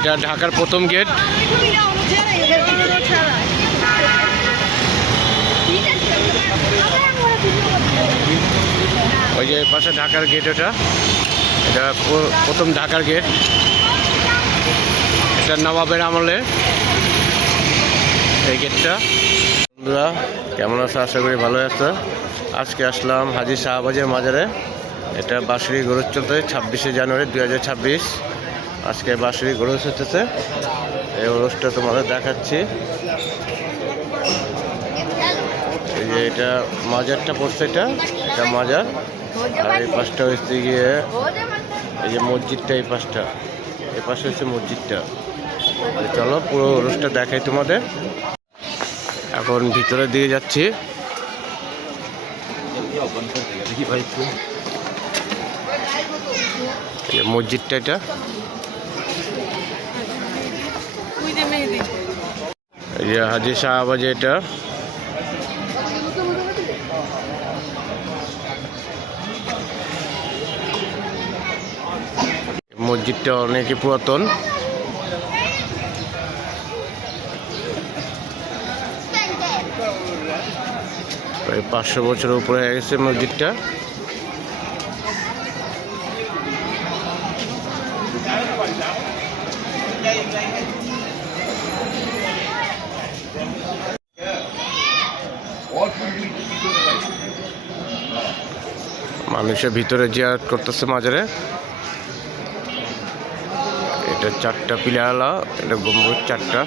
এটা ঢাকার প্রথম গেট। ওই যে পাশে ঢাকার গেট, এটা প্রথম ঢাকার গেট। এটা নবাবের আমলে এই গেটটা। বন্ধুরা কেমন আছে? আশা করি ভালো আছে। আজকে আসলাম হাজী শাহবাজের মাজারে। এটা বাঁশরী গরুর চলতে 26শে জানুয়ারি 2026। আজকে বাঁশরী গরু হতেছে, এই ওরসটা তোমাদের দেখাচ্ছি। এই যে এটা মাজারটা পড়ছে, এটা মাজার। আর এই পাশটা হচ্ছে গিয়ে এই যে মসজিদটা, এই পাশে হচ্ছে মসজিদটা। চলো পুরো ওরসটা দেখাই তোমাদের। এখন ভিতরে দিয়ে যাচ্ছি। মসজিদটা এটা হাজী শাহবাজে। এটা মসজিদটা অনেকই পুরাতন। প্রায় 500 বছরের উপরে হয়ে গেছে মসজিদটা। মানুষের ভিতরে জিয়ারত করতেছে মাজারে। এটা 4টা পিলারওয়ালা, এটা গম্বুজ 4টা।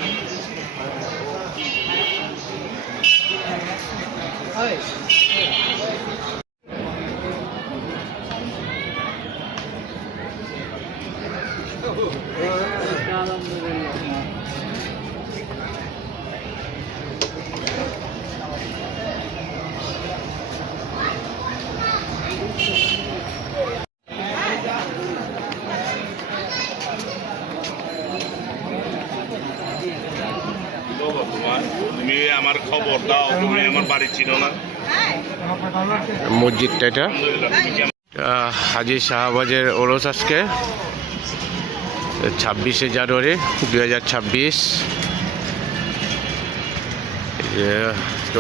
তুমি আমার খবর দাও, তুমি আমার বাড়ি চিনো না। মসজিদটা এটা হাজী শাহবাজের ওরস আজকে 26শে জানুয়ারি 2026।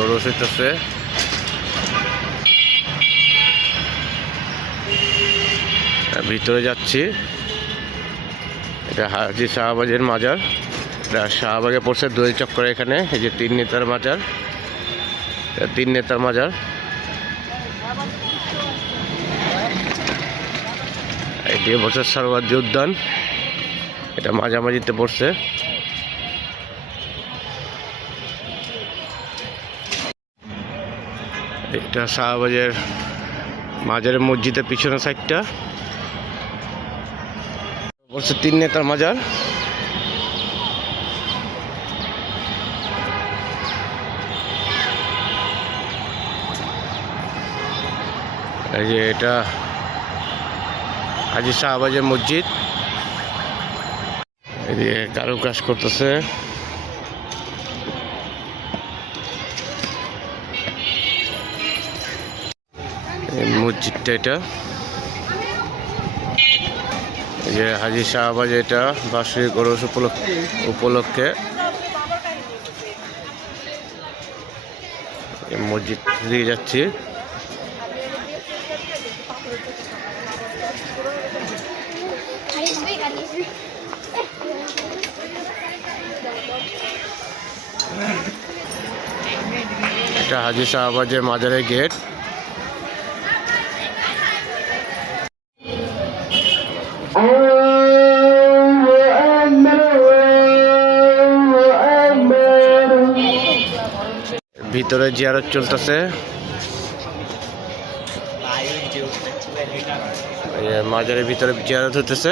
ওরস হইতেছে। ভিতরে যাচ্ছি। এটা হাজী শাহবাজের মাজার। শাহবাগে পড়ছে দোয়েল চক্করে। এখানে এই যে 3 নেতার মাজার, 3 নেতার মাজার। এটি পড়ছে সরওয়ার্দী উদ্যান, এটা মাঝামাঝিতে পড়ছে। এটা শাহবাজের মাজারের মসজিদের পিছনের সাইডটা পড়ছে 3 নেতার মাজার। এই যে এটা হাজী শাহবাজের মসজিদ। এই যে কারুকাজ করতেছে। মসজিদটা এটা এই যে হাজী শাহবাজ। এটা বার্ষিক ওরস উপলক্ষে মসজিদ দিয়ে যাচ্ছি। এটা হাজী শাহবাজের মাজারের গেট। ভিতরে জিয়ারত চলতেছে। মাজারের ভিতরে জিয়ারত হতেছে।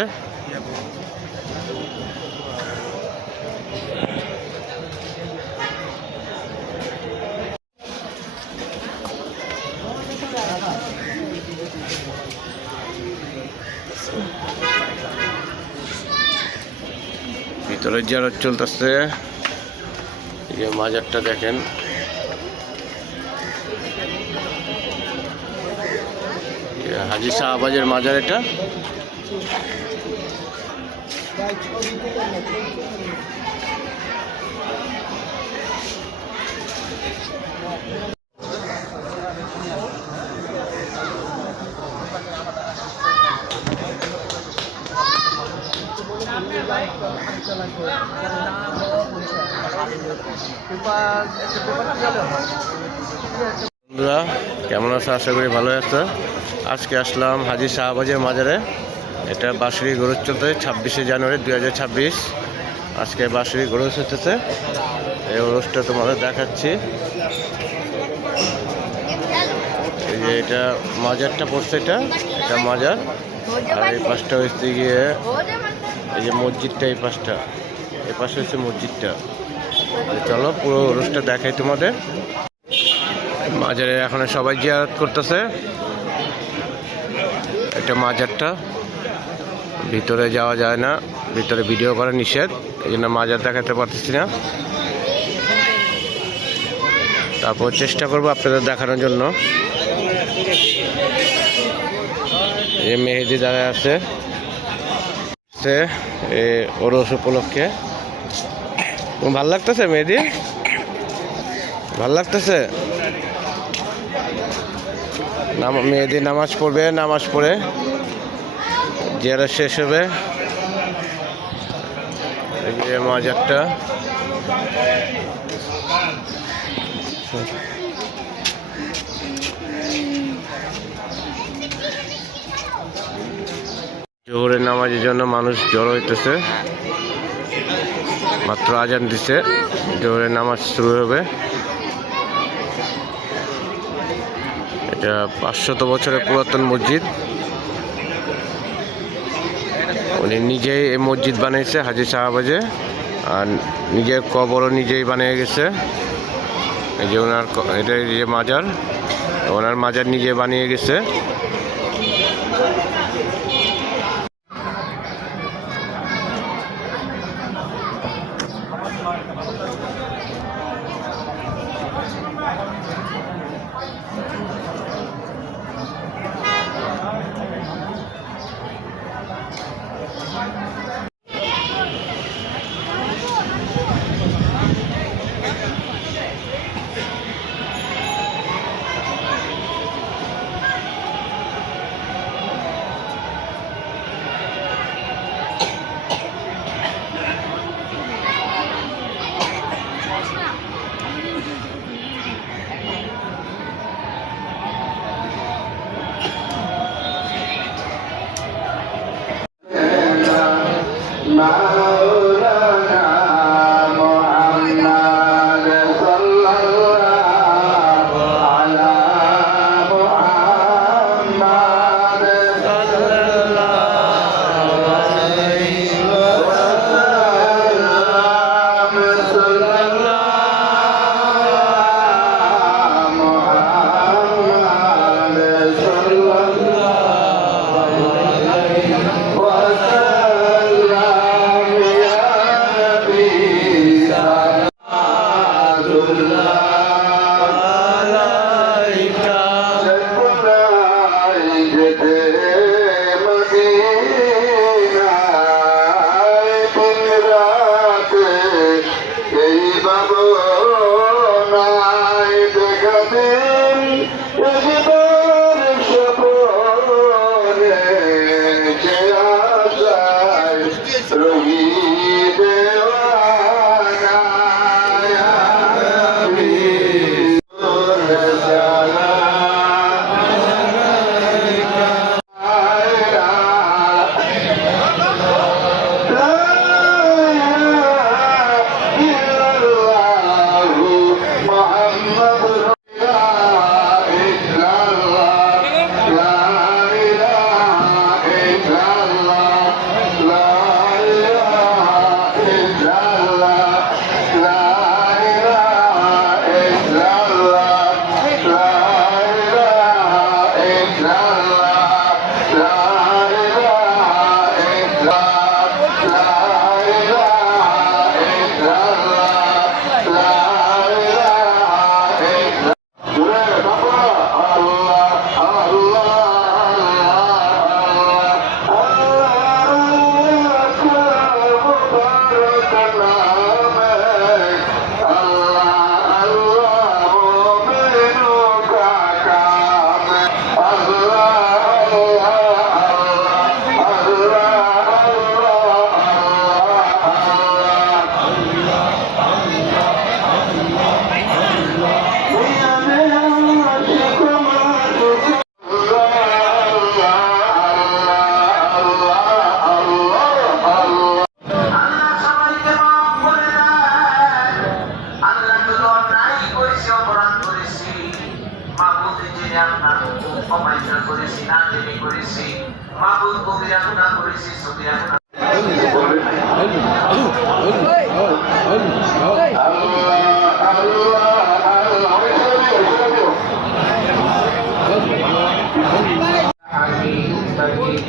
ভিতরে জিয়ারত চলতেছে। এই যে মাজারটা দেখেন। হাজী শাহবাজের মাজার এটা। বন্ধুরা কেমন আছো? আশা করি ভালো আছো। আজকে আসলাম হাজী শাহবাজের মাজারে। এটা বাঁশরী গরুর চলতে 26শে জানুয়ারি 2026। আজকে বাঁশরী গরু হতেছে, এই ওরসটা তোমাদের দেখাচ্ছি। এই যে এটা মাজারটা পড়ছে, এটা মাজার। আর এই পাশটা হচ্ছে গিয়ে এই যে মসজিদটা, এই পাশে হচ্ছে মসজিদটা। চলো পুরো ওরসটা দেখাই তোমাদের। মাজারে এখন সবাই জিয়ারত করতেছে। এটা মাজারটা, ভিতরে যাওয়া যায় না, ভিতরে ভিডিও করা নিষেধ, এই জন্য মাজার দেখাতে পারতেছি না। তারপর চেষ্টা করবো আপনাদের দেখানোর জন্য। এই মেহেদি দাঁড়ায় আছে ওরস উপলক্ষে। ভাল লাগতেছে মেহেদি? ভাল লাগতেছে। মেহেদি নামাজ পড়বে, নামাজ পড়ে জিয়ারত শেষ হবে। এই যে মাজারটা, জোহরের নামাজের জন্য মানুষ জড়ো হইতেছে। মাত্র আজান দিছে, জোহরের নামাজ শুরু হবে। এটা 500 বছরের পুরাতন মসজিদ। উনি নিজেই এই মসজিদ বানিয়েছে হাজী শাহবাজে, আর নিজের কবরও নিজেই বানিয়ে গেছে। এই যে ওনার, এটা এই যে মাজার, ওনার মাজার নিজে বানিয়ে গেছে।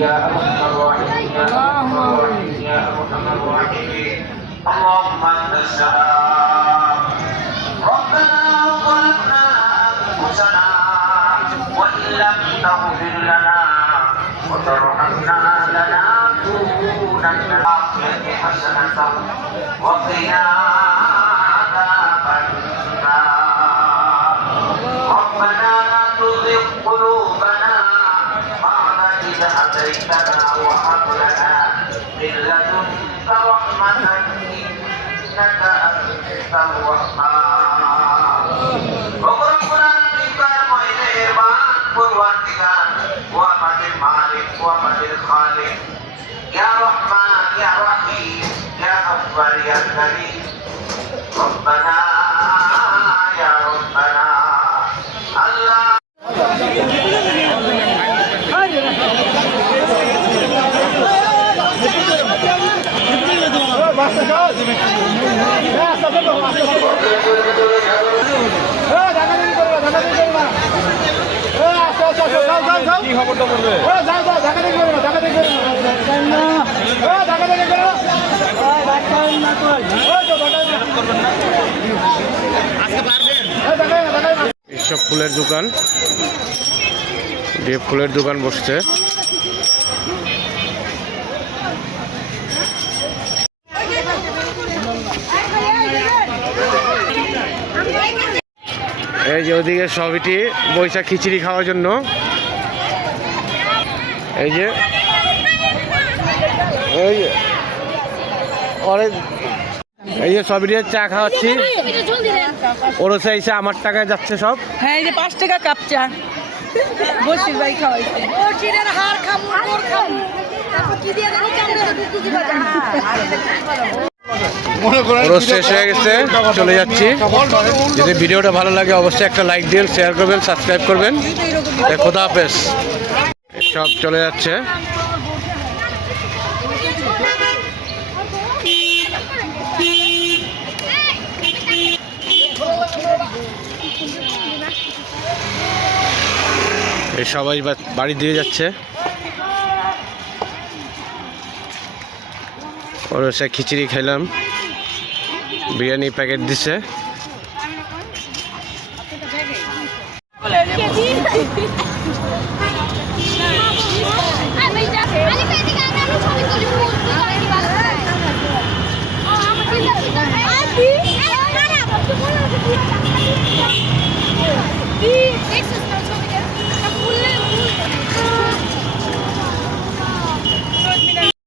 يا أرحم الراحمين يا أرحم الراحمين يا أرحم الراحمين اللهم أنت السلام ربنا ظلمنا أنفسنا وإن لم تغفر لنا وترحمنا لنكونن من الآخرة حسنة وقنا عذاب النار ربنا لا تزغ قلوبنا بعد إذ هديتنا وهب لنا من لدنك رحمة إنك أنت الوهاب ربنا إنك مهربان পরওয়ারদিগার ও আমাদের মালিক ও আমাদের খালিক ইয়া রহমান ইয়া রহিম ইয়া গফফার ইয়া কারীম রব্বানা ইয়া রব্বানা আল্লাহ কি খবরটা বলবে এইসব ফুলের দোকান, দিয়ে ফুলের দোকান বসছে। এই যে ওদিকে সবিটি বৈশাখ খিচুড়ি খাওয়ার জন্য, এই যে এই যে সবিটি চা খাওয়াচ্ছি, ওরও চাইছে আমার টাকায় যাচ্ছে সব। হ্যাঁ এই যে 5 টাকা কাপ চা বসির ভাই খাওয়াইছে ও চিড়ের হাড় খামু ওর খামু তারপর কি দিয়ে আমি জানলে দুধ দিবা ওরও শেষ হয়ে গেছে, চলে যাচ্ছি। যদি ভিডিওটা ভালো লাগে অবশ্যই একটা লাইক দিন, শেয়ার করবেন, সাবস্ক্রাইব করবেন। খোদা হাফেজ। সব চলে যাচ্ছে। এই সবাই বাড়ি দিয়ে যাচ্ছে। ওর সে খিচুড়ি খেলাম, বিরিয়ানি প্যাকেট দিছে।